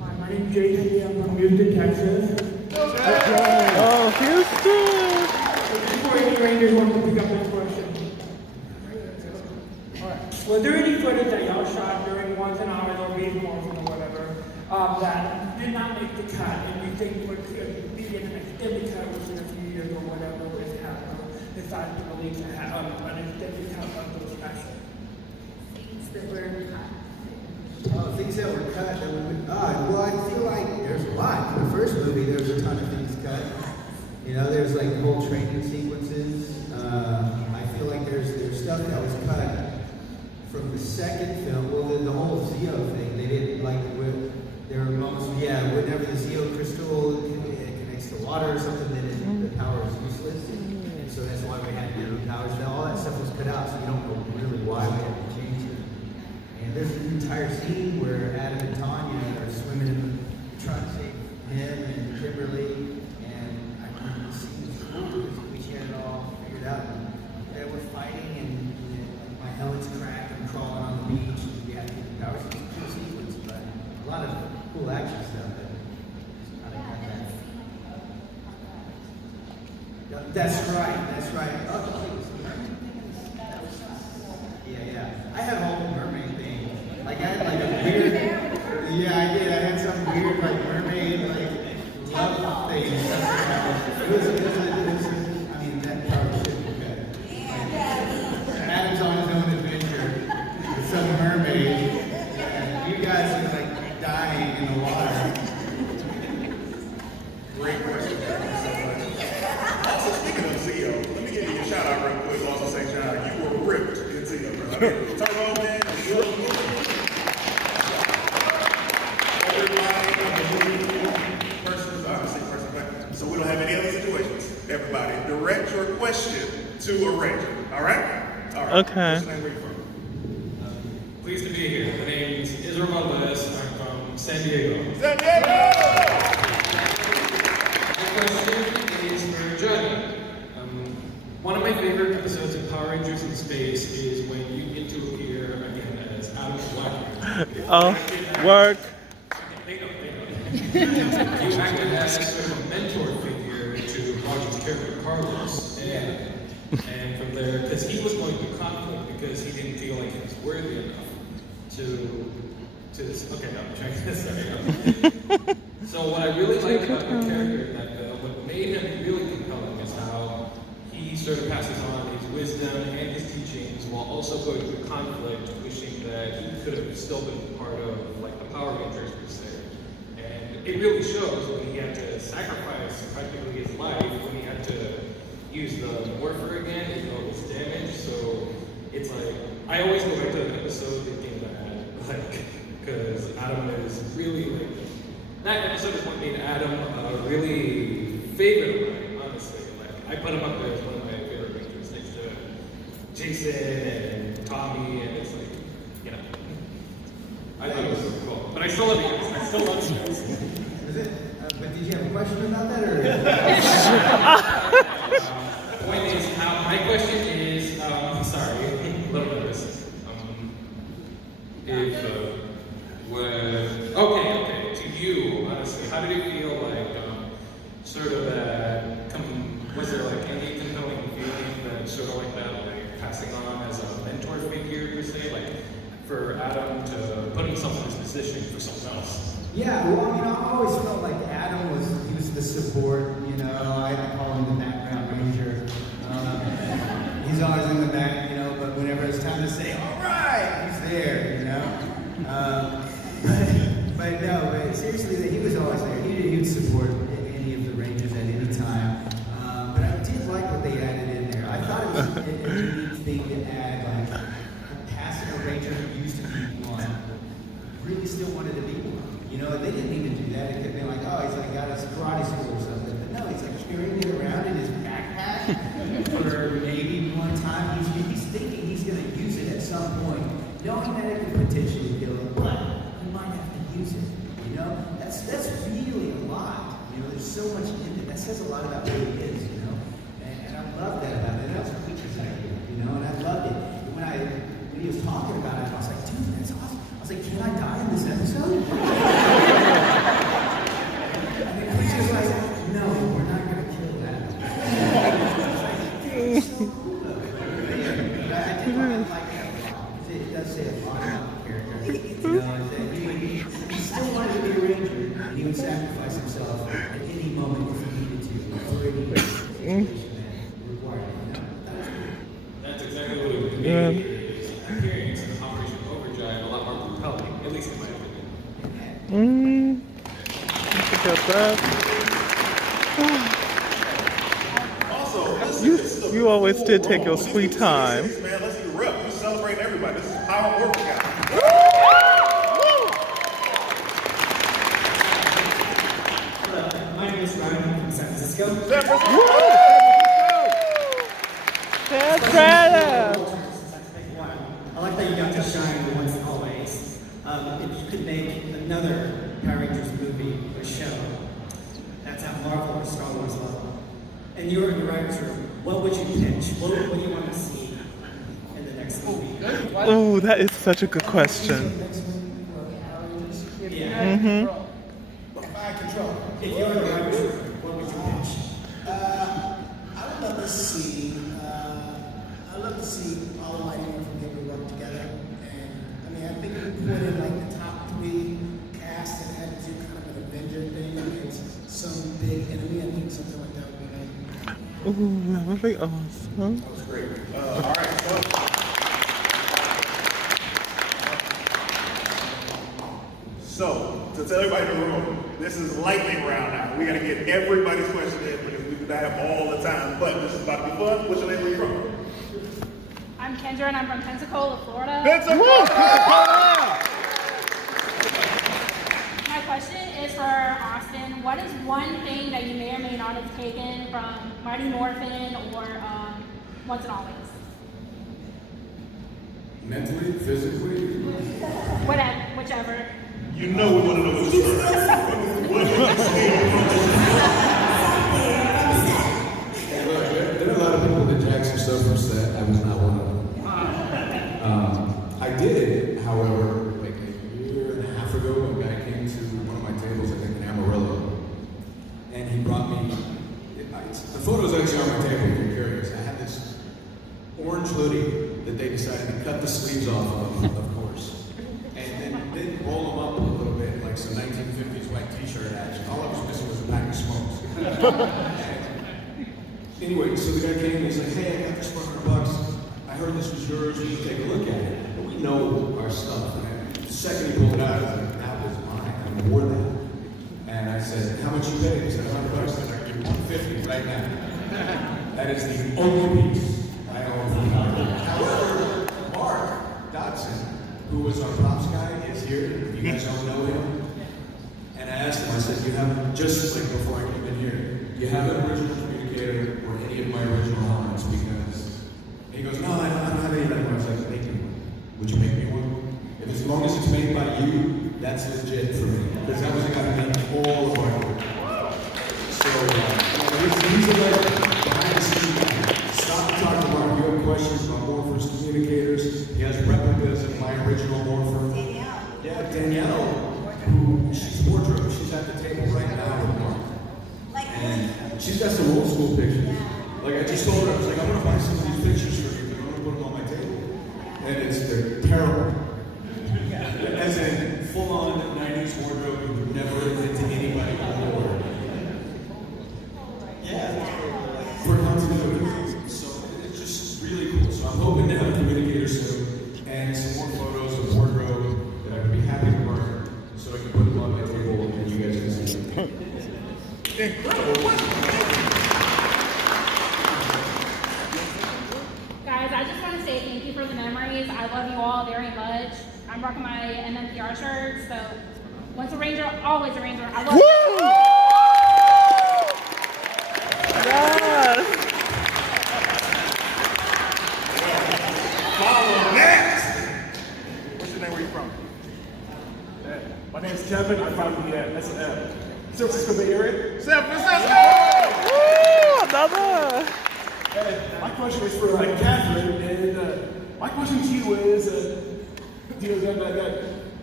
Hi, my name's Jason. I'm from Houston, Texas. Oh, Houston! Before any Rangers want to pick up this question. Was there any footage that y'all shot during once an hour or Beast Morphin or whatever that did not make the cut and you think would be in an extended cut within a few years or whatever if Hasbro decided to release an extended cut of those specials? Things that were cut. Things that were cut that would be odd. Well, I feel like there's a lot. For the first movie, there was a ton of things cut. You know, there's like whole training sequences. I feel like there's stuff that was cut from the second film. Well, the whole Zeo thing, they didn't like there were moments, whenever the Zeo crystal connects to water or something, then the power is useless. And so that's why we had new powers. Now, all that stuff was cut out, so you don't know really why we had to change it. And there's an entire scene where Adam and Tanya are swimming, trying to save him and Kimberly. And I think the scene was cool because we had it all figured out. And we're fighting, and my helmet's cracked. I'm crawling on the beach. And we had to get the powers. It's a cool sequence, but a lot of cool action stuff. That's right. Yeah. I had a whole mermaid thing. Like I had like a weird. Yeah, I did. I had some weird like mermaid love thing. It was. I mean, that probably shouldn't be good. Adam's on his own adventure with some mermaid, and you guys are like dying in the water. Great question. Also, speaking of Zeo, let me give you a shout out real quick. Also, say shout out. You were ripped in Zeo, bro. I mean, Turbo Man, so we don't have any other situations. Everybody, direct your question to a Ranger. All right? Okay. What's your name? Where you from? Pleased to be here. My name is Israel Lopez. I'm from San San Diego. San Diego! My question is for Johnny. One of my favorite episodes of Power Rangers in Space is when you get to appear again as Adam Black. Oh, work. They know. You acted as sort of a mentor figure to Roger's character, Carlos. And from there, because he was going through conflict because he didn't feel like he was worthy enough to okay, no, I'm trying to sorry. So what I really like about the character, that what made him really compelling is how he sort of passes on his wisdom and his teachings while also going through conflict, wishing that he could have still been part of like the Power Rangers per se. And it really shows when he had to sacrifice practically his life, when he had to use the morpher again, even though it was damaged. So it's like, I always go back to that episode thinking that, like, because Adam is really, like, that episode is what made Adam really favorite of mine, honestly. Like, I put him up there as one of my favorite Rangers next to Jason and Tommy, and it's like, you know, I thought it was really cool. But I still love you guys. I still love you guys. Is it? But did you have a question about that, or? Point is, my question is, sorry, a little nervous. Okay, to you, honestly, how did it feel like, sort of was there like any compelling feeling that sort of like that, like passing on as a mentor figure per se, like for Adam to put himself in this position for someone else? Yeah, well, I always felt like Adam was the support, I call him the background ranger. He's always in the back, but whenever it's time to say, all right, he's there, but seriously, he was always there. He would support any of the Rangers at any time. But I did like what they added in there. I thought it was a unique thing to add, like, passing a Ranger who used to be one, really still wanted to be one. They didn't need to do that. It could have been like, oh, he's like got his karate school or something. But no, he's like carrying it around in his backpack for maybe one time. He's thinking he's going to use it at some point, knowing that it could potentially kill him, but he might have to use it. That's really a lot. There's so much in it. That says a lot about who he is. And I love that about it. That was a feature idea, and I loved it. When he was talking about it, I was like, dude, that's awesome. I was like, can I die in this episode? And he's just like, no, we're not going to kill that. It's so cool, though. But I did like that a lot. It does say a lot about the character. That he still wanted to be a ranger, and he would sacrifice himself at any moment if he needed to, or any situation that required it. That was cool. That's exactly what it would be. Appearance in Operation Overdrive a lot more compelling, at least in my opinion. Forget that. Also, You always did take your sweet time. Man, let's erupt. We celebrate everybody. This is Power Morphicon. My name is Ryan from San Francisco. I like that you got to shine once and always. If you could make another Power Rangers movie or show that's at Marvel or Star Wars level, and you were in the writer's room, what would you pitch? What do you want to see in the next movie? Oh, that is such a good question. Yeah. Mm-hmm. Fire control. If you were in the writer's room, what would you pitch? I would love to see. I'd love to see all of Mighty Morphin get to work together. And I think we put in like the top 3 cast and had to do kind of an Avenger thing against some big enemy. I think something like that would be nice. Ooh, that would be awesome. That was great. All right, so to tell everybody in the room, this is lightning round now. We got to get everybody's question in because we do not have all the time. But this is about to be fun. What's your name? Where you from? I'm Kendra and I'm from Pensacola, Florida. Pensacola! My question is for Austin. What is one thing that you may or may not have taken from Mighty Morphin or Once and Always? Mentally, physically? Whatever, whichever. You know we want to know what the story is. What did you say? Look, there are a lot of people that jack some stuff from set. I was not one of them. I did, however, like a year and a half ago, a guy came to one of my tables, I think in Amarillo, and he brought me, the photo's actually on my table if you're curious. I had this orange hoodie that they decided to cut the sleeves off of course, and then roll them up a little bit, like some 1950s white t-shirt action. All I was missing was a pack of smokes. Anyway, so the guy came and he's like, hey, I got this for $100. I heard this was yours, we can take a look at it. And we know our stuff. And the second he pulled it out, I was like, that was mine. I wore that. And I said, how much you paid? He said, $100. I was like, give $150 right now. That is the only piece I own from Hollywood. However, Mark Dodson, who was our props guy, is here. You guys all know him. And I asked him, I said, you have, just like before I came in here, you have an original communicator or any of my original helmets because he goes, no, I don't have any of them. I was like, make me one. Would you make me one? If as long as it's made by you, that's legit for me. Because that was a guy who done all of our work. So, he's a like behind the scenes guy. Stop and talk to Mark. If you have questions about Morphers communicators, he has replicas of my original Morpher. Danielle. Yeah, Danielle, who she's wardrobe. She's at the table right now with Mark. And she's got some old school pictures. Like I just told her, I was like, I'm gonna buy some of these pictures for you, but I'm gonna put them on my table. And they're terrible. As in full-on 90s wardrobe you would never admit to anybody on board. Yeah. For continuity. So it's just really cool. So I'm hoping to have a communicator soon and some more photos of wardrobe that I would be happy to burn so I can put them on my table and you guys can see them. Incredible. Guys, I just want to say thank you for the memories. I love you all very much. I'm rocking my MMPR shirt, so once a Ranger, always a Ranger. I love you. Yes. Follow next. What's your name? Where you from? My name is Kevin. I'm from the San Francisco Bay Area. San Francisco! Woo! Another. And my question is for Catherine, and my question to you is, that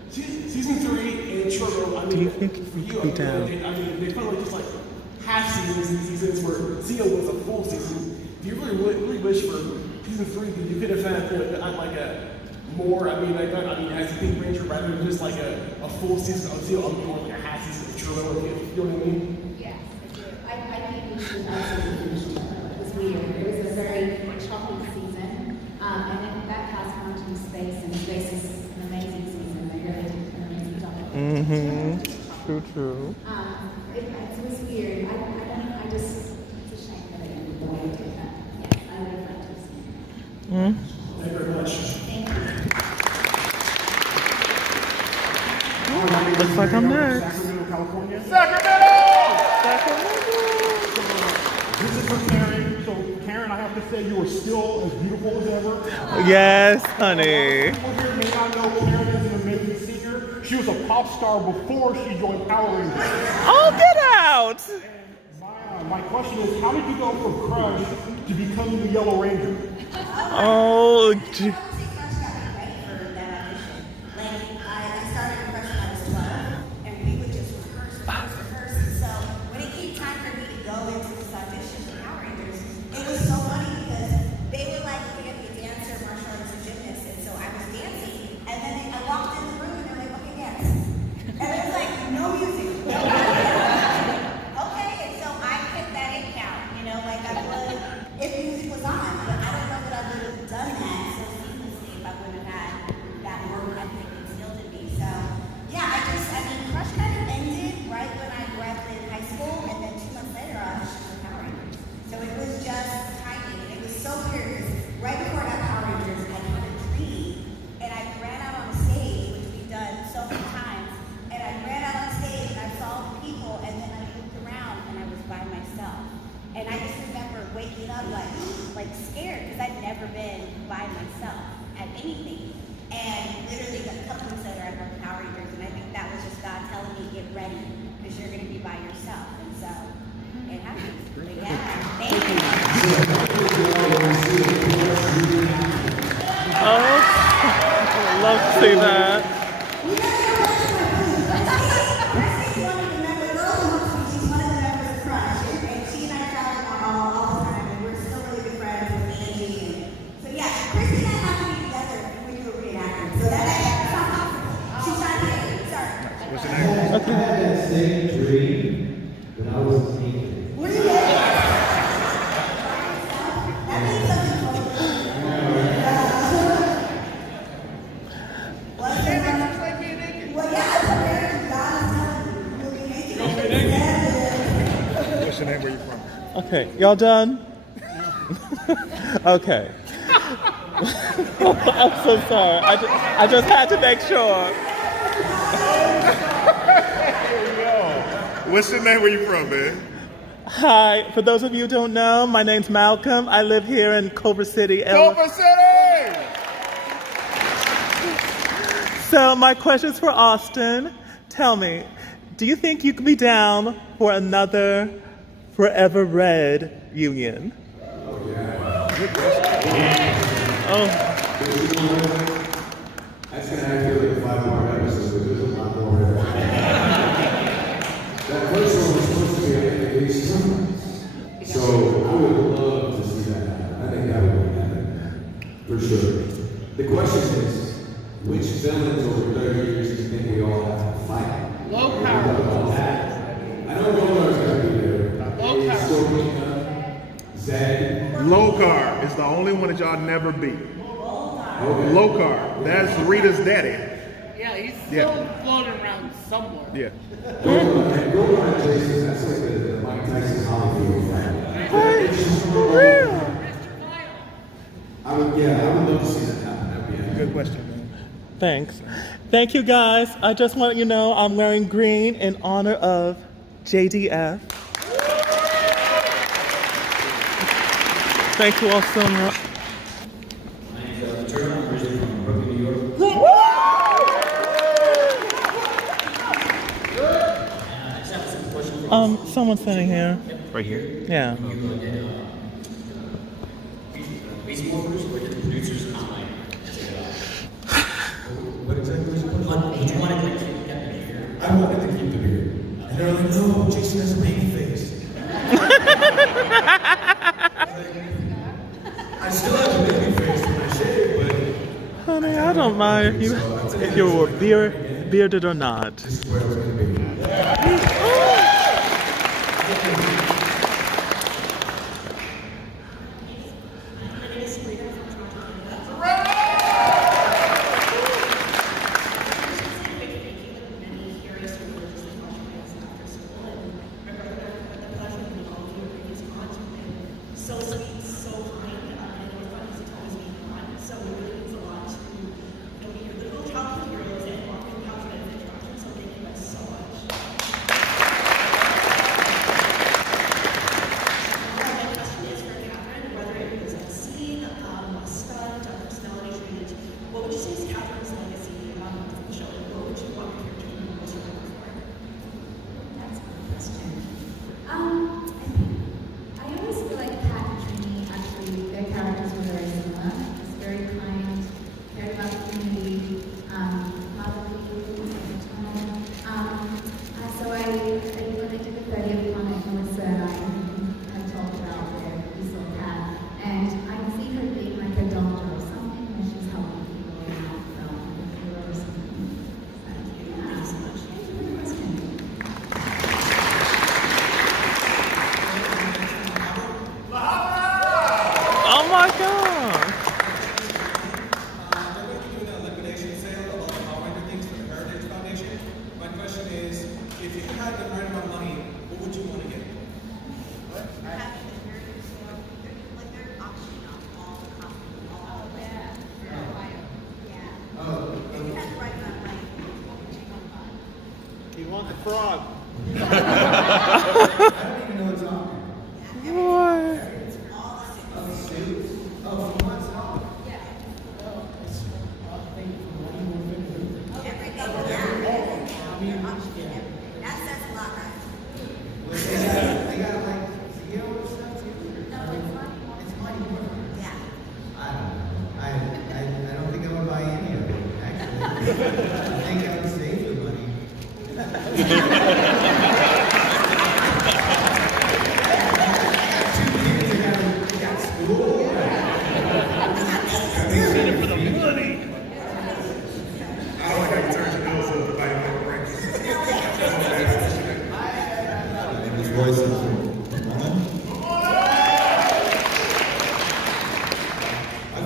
season 3 in Churro, I mean, for you, I mean, they felt like just like half seasons where Zio was a full season. Do you really wish for season 3 that you could have had like a more, as a Pink Ranger, rather than just like a full season of Zio, more like a half season of Churro, you know what I mean? Yes, I think we should absolutely finish it. It was weird. It was a very choppy season. And then that cast went into space, and space is an amazing season. They really did an amazing job. True. It was weird. I just, it's a shame that I didn't go into that. Yes, I would have liked to see it. Thank you very much. Thank you. Looks like I'm next. Sacramento, California. Sacramento! This is for Karen. So, Karen, I have to say you are still as beautiful as ever. Yes, honey. People here may not know Karen is an amazing singer. She was a pop star before she joined Power Rangers. Oh, get out! And my question is, how did you go from Crush to becoming the Yellow Ranger? Oh, like scared because I'd never been by myself at anything. And literally a couple months later I broke Power Rangers, and I think that was just ready, because you're going to be by yourself. And so it happens. But yeah, thank you. Oh, I love to see that. What's your name? Okay. I had that same dream when I was a teenager. What do you mean? That means something What's your name? Where you from? Okay, y'all done? Okay. I'm so sorry. I just had to make sure. What's your name? Where you from, man? Hi, for those of you who don't know, my name's Malcolm. I live here in Culver City, Culver City! So my question's for Austin. Tell me, do you think you could be down for another Forever Red union? Oh, yeah. Good question. Oh. That's going to have to be like a 5-part episode, but there's a lot more there. That first one was supposed to be at least 2 months. So I would love to see that happen. I think that would happen. For sure. The question is, which villains over 30 years do you think we all have to fight? Low power. I know Logar's going to be there. Low power. Still picking up. Zed. Lokar is the only one that y'all never beat. Lokar. That's Rita's daddy. Yeah, he's still floating around somewhere. Yeah. Logar and Jason, that's like the Mike Tyson Hollywood fight. For real? I would love to see that happen. That'd be Good question. Thanks. Thank you, guys. I just want you to know I'm wearing green in honor of JDF. Thank you all so much. My name's Turner. I'm originally from Brooklyn, New York. Someone's sitting here. Right here? Yeah. Music workers or the producers online? What exactly was your question? Would you want to keep that beard? I wanted to keep the beard. And they're like, no, Jason has a baby face. I still have a baby face when I shave, but... Honey, I don't mind if you were bearded or not. This is where I was going to be. So sweet, so kind, and it was fun to always be fun. So it really means a lot to be your little childhood heroes and walking the house and introduction. So thank you guys so much. My question is for Catherine, whether it was a scene, a stunt, a personality trait, what would you say is Catherine's legacy from the show? What would you want your character to be most remembered for? That's a good question. I always feel like Pat and Trini, actually, their characters were very similar. It's very kind, cared about the community, motherly, so when I did the 30th comic, Melissa and I had talked about where we saw Pat, and I can see her being like a doctor or something when she's helping people around from the hero or something. Thank you. Thanks so much. Thank you for the question. Oh my God! They're going to be doing a liquidation sale of all the Power Ranger things for the Heritage Foundation. My question is, if you had the right amount of money, what would you want to get? You want the frog. I don't even know what's on there. What? Oh, suits? Oh, he wants it all. Everything, yeah.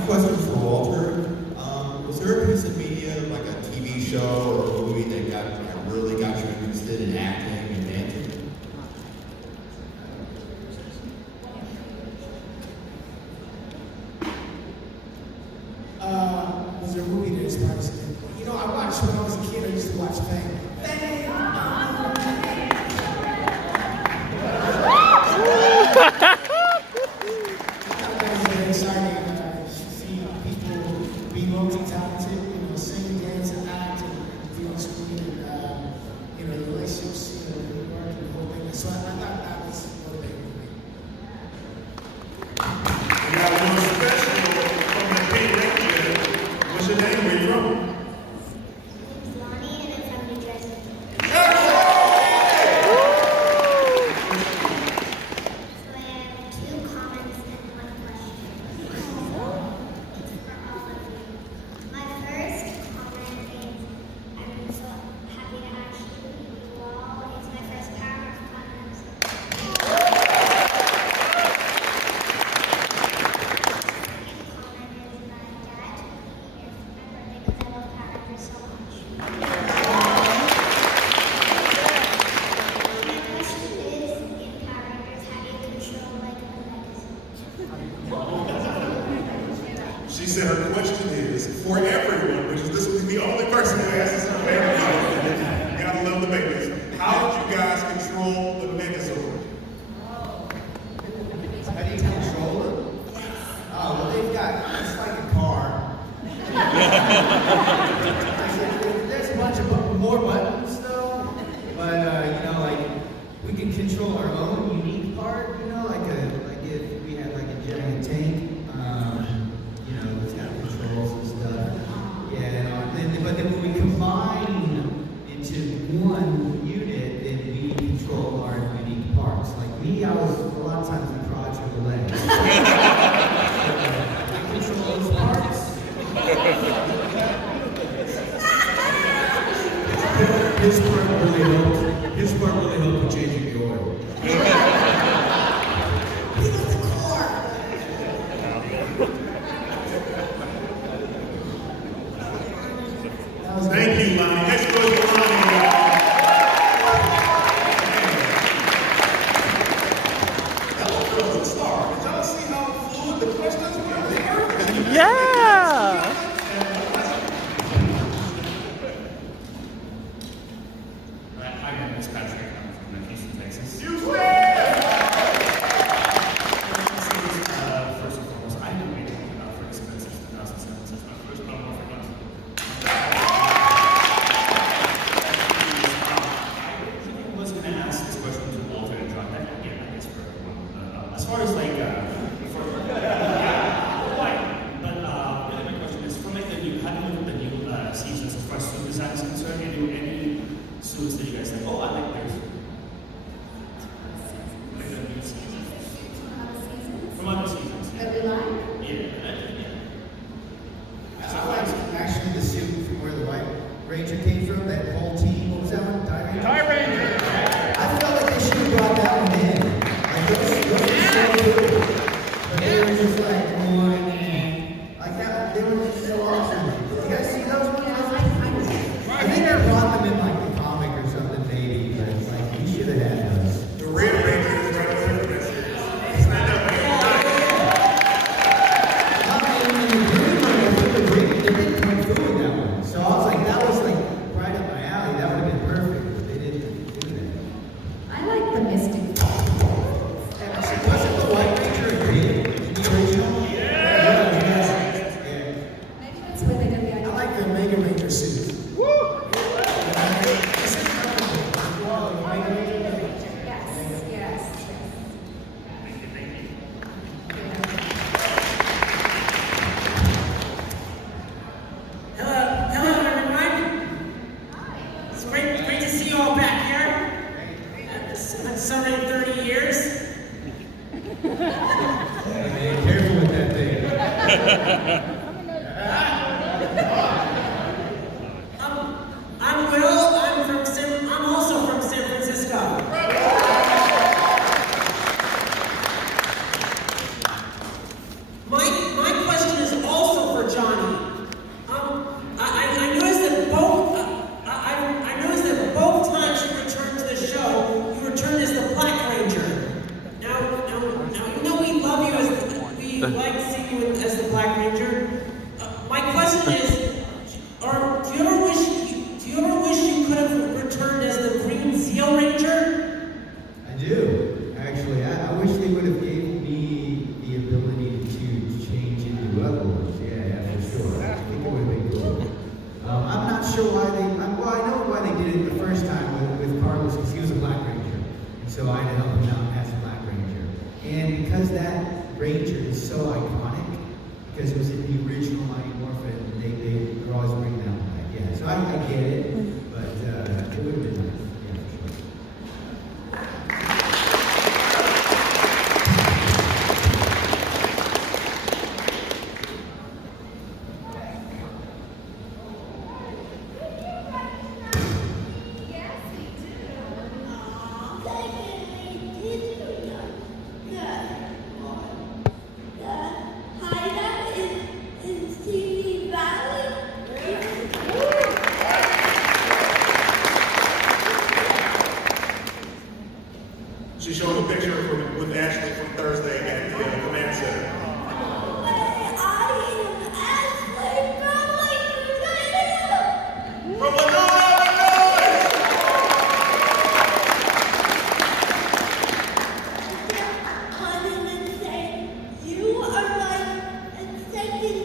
Question for Walter. Was there a piece of media, like a TV show or a movie that really got you interested in acting and dancing? Was there a movie that inspired us? You know, I watched when I was a kid. I used to watch Fame. It's exciting to see people be multi-talented, you know, sing, dance, and act, and be on screen, and you know, the relationships, you know, the work, and the whole thing. So I thought that was motivating for me. We got one special from the Pink Ranger. What's your name? Where you from? She said her question is for everyone, which is this will be the only person who asks this for everyone. You gotta love the babies. How did you guys control the Megazord? How do you control it? Oh, well, they've got, it's like a car. There's a bunch of more buttons, though. But, you know, like, we can control our own unique part, you know, like if we had like a giant tank, you know, it's got controls and stuff. Yeah, but then when we combine into one unit, then we control our unique parts. Like me, I was a lot of times the crotch or the legs. I control those parts. His part really helped with changing the oil. Thank you, Lonnie. Next goes to Lonnie. That was a star. Did y'all see how fluid the questions were? Yeah. Hi, my name is Patrick. I'm from Houston, Texas. First and foremost, I've been waiting for expenses since 2007 since my first Morphicon. I was going to ask this question to Walter and John. That again, I guess for everyone. As far as like, my question is from like the new, having looked at the new seasons as far as suit design is concerned, do you do any suits that you guys like? Oh, I like theirs. Like the new seasons. From other seasons. That we like? Yeah. I like actually the suit from where the White Ranger came from, that whole team. What was that one? Die Ranger? I felt like they should have brought that one in. Like, those were so good. But they were just like, like that, they were just so awesome. You guys see those ones? I think I brought them in like the comic or something, maybe, but it's like, you should have had those. The Red Ranger is right over there. Stand up, man. They didn't come through in that one. So I was like, that was like right up my alley. That would have been perfect, but they didn't do that. I like the Mystic. Wasn't the White Ranger a kid in the original? Yeah. Maybe that's where they're going to be. I like the Mega Ranger suit. Yes. Hello everyone. It's great to see you all back here. so I had to help him out as Black Ranger. And because that Ranger is so iconic, because it was in the original Mighty Morphin, they're always bringing that one back. Yeah, so I get it, but it would have been nice. She showed a picture with Ashley from Thursday at the Command Center. From You are like a second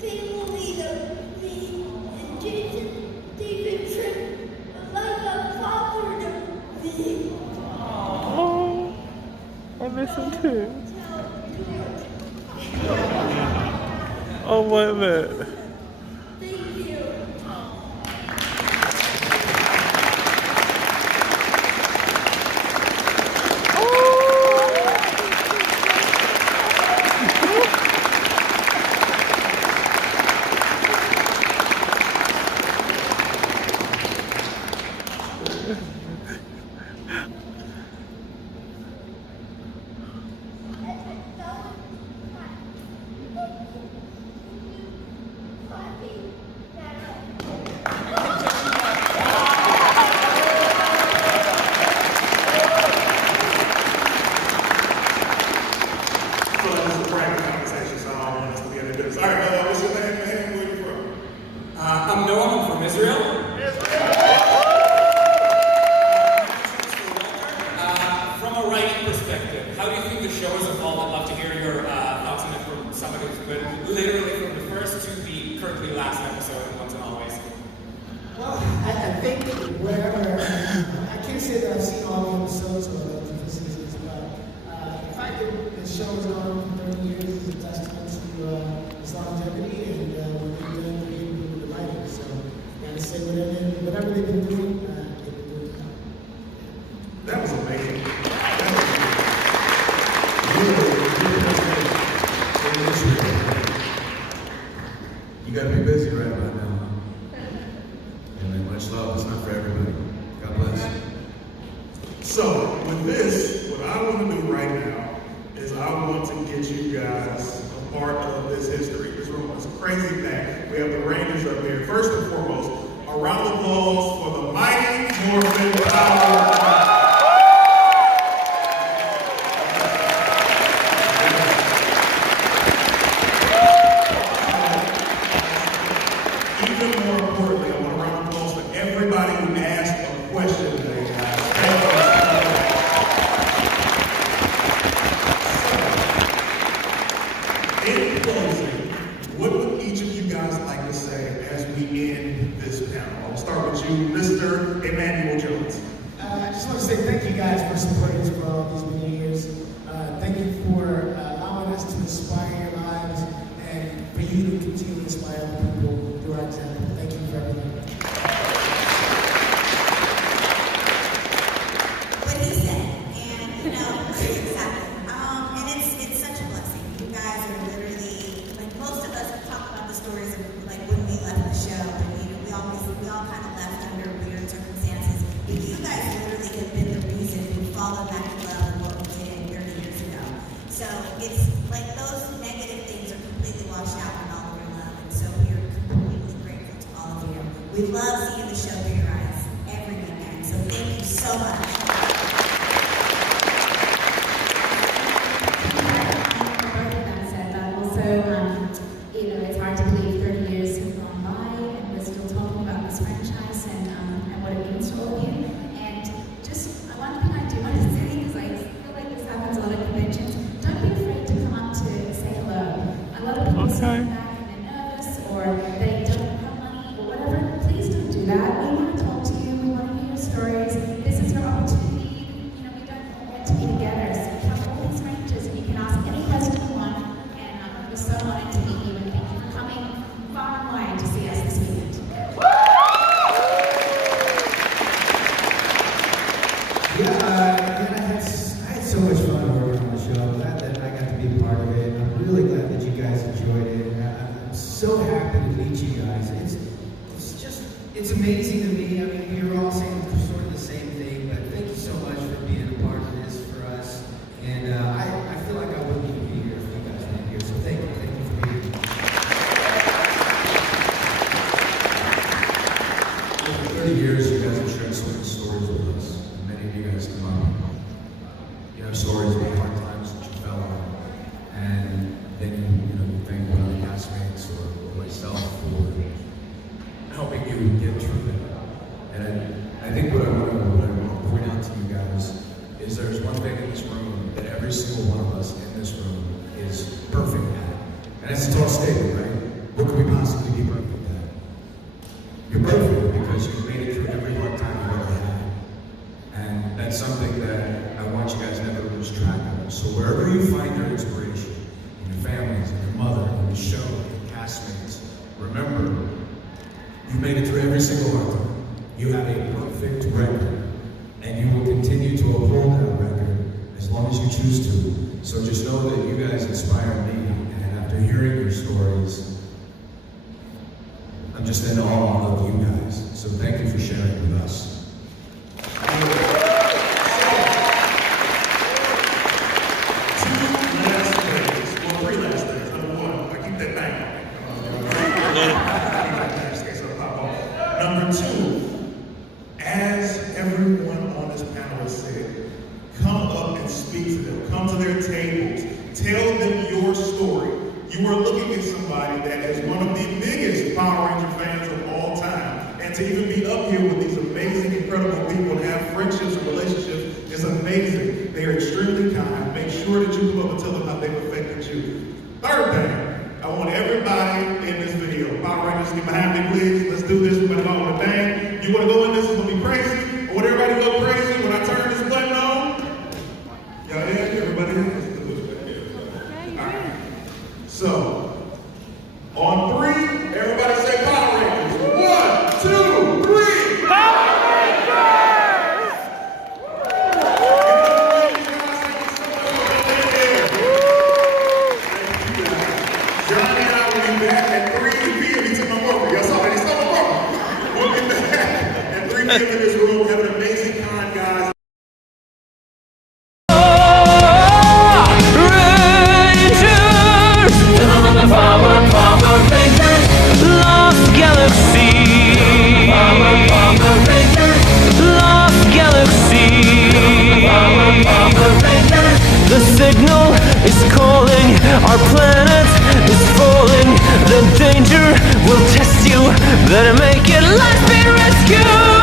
family to me and Jason, David, Tripp, like a father to me. Oh, I miss him too. Oh, wait a minute. Thank you. So that was a private conversation, so I don't want us to be in the business. All right, what's your name, man? Where you from? I'm Noah. I'm from Israel. From a writing perspective, how do you think the show has evolved? I'd love to hear your thoughts on it from somebody who's been literally from the first to the currently last episode and Once and Always. Well, I think wherever, I can't say that I've seen all the episodes or the different seasons, but the fact that the show has gone on for 30 years is a testament to its longevity and what they've done with the writing. So, I gotta say, whatever they've been doing, they've been doing it. That was amazing. You gotta be busy right about now, huh? Yeah, man, much love. It's not for everybody. God bless. So, with this, what I want to do right now is I want to get you guys a part of this history. This room is a crazy thing. We have the Rangers up here. First and foremost, a round of applause for the Mighty Morphin Power. Even more importantly, I want a round of applause for everybody who asked a question today, guys. In closing, what would each of you guys like to say as we end this panel? I'll start with you, Mr. Emmanuel Jones. I just want to say thank you guys for supporting us for all these many years. Thank you for allowing us to inspire your lives and for you to continue to inspire other people through our example. Thank you for everything. What he said, and you know, exactly. And it's such a blessing. You guys are literally like most of us talk about the stories of like when we left the show, and you know we all kind of left under weird circumstances. But you guys literally have been the reason we followed back in love and what we did 30 years ago. So it's like those negative things are completely washed out in all of your love, and so we are completely grateful to all of you. We love seeing the show through your eyes every weekend. So thank you so much. You know, it's hard to believe 30 years have gone by and we're still talking about this franchise and what it means to all of you. And just, one thing I do want to say, because I feel like this happens a lot at conventions, don't be afraid to come up to say hello. A lot of people sit back and they're nervous or they don't have money or whatever. Please don't do that. We want to talk to you. We want to hear your stories. This is your opportunity to meet you guys. It's amazing to me. I mean, we were all saying sort of the same thing, but thank you so much for being a part of this for us. And I feel like I wouldn't even be here if you guys weren't here. So thank you for being here. For 30 years, you guys have shared so many stories with us. Many of you guys come up. You have stories about hard times that you fell on. And then you thank one of the classmates or myself for helping you get through that. And I think what I want to point out to you guys is there's one thing in this room that every single one of us in this room is perfect at. And it's a tall statement, right? What could we possibly be perfect at? You're perfect because you've made it through every hard time you've ever had. And that's something that I want you guys never lose track of. So wherever you find your inspiration, in your families, in your mother, in the show, in your castmates, remember, you made it through every single hard time. You have a perfect record, and you will continue to uphold that record as long as you choose to. So just know that you guys inspire me, and after hearing your stories, I'm just in awe of you guys. So thank you for sharing with us. Three last things. Number one, I keep that bang. Number two, as everyone on this panel has said, come up and speak to them. Come to their tables. Tell them your story. You are looking at somebody that is one of the biggest Power Ranger fans of all time. And to even be up here with these amazing, incredible people and have friendships and relationships is amazing. They are extremely kind. Make sure that you come up and tell them how they've affected you. Third thing, I want everybody in this video, Power Rangers, get behind me, please. Let's do this. We're going to go with a bang. You want to go in this? It's going to be crazy. I want everybody to go crazy when I turn this button on. Y'all in? Everybody in? Let's do this. All right. So, on three, everybody say Power Rangers. 1, 2, 3. Power Rangers! Johnny and I will be back at 3 p.m. He took my Morphicon. Y'all saw that? He stole my Morphicon. We'll be back at 3 p.m. in this room. Have an amazing time, guys. The signal is calling, our planet is falling. The danger will test you, better make it, let's be rescued.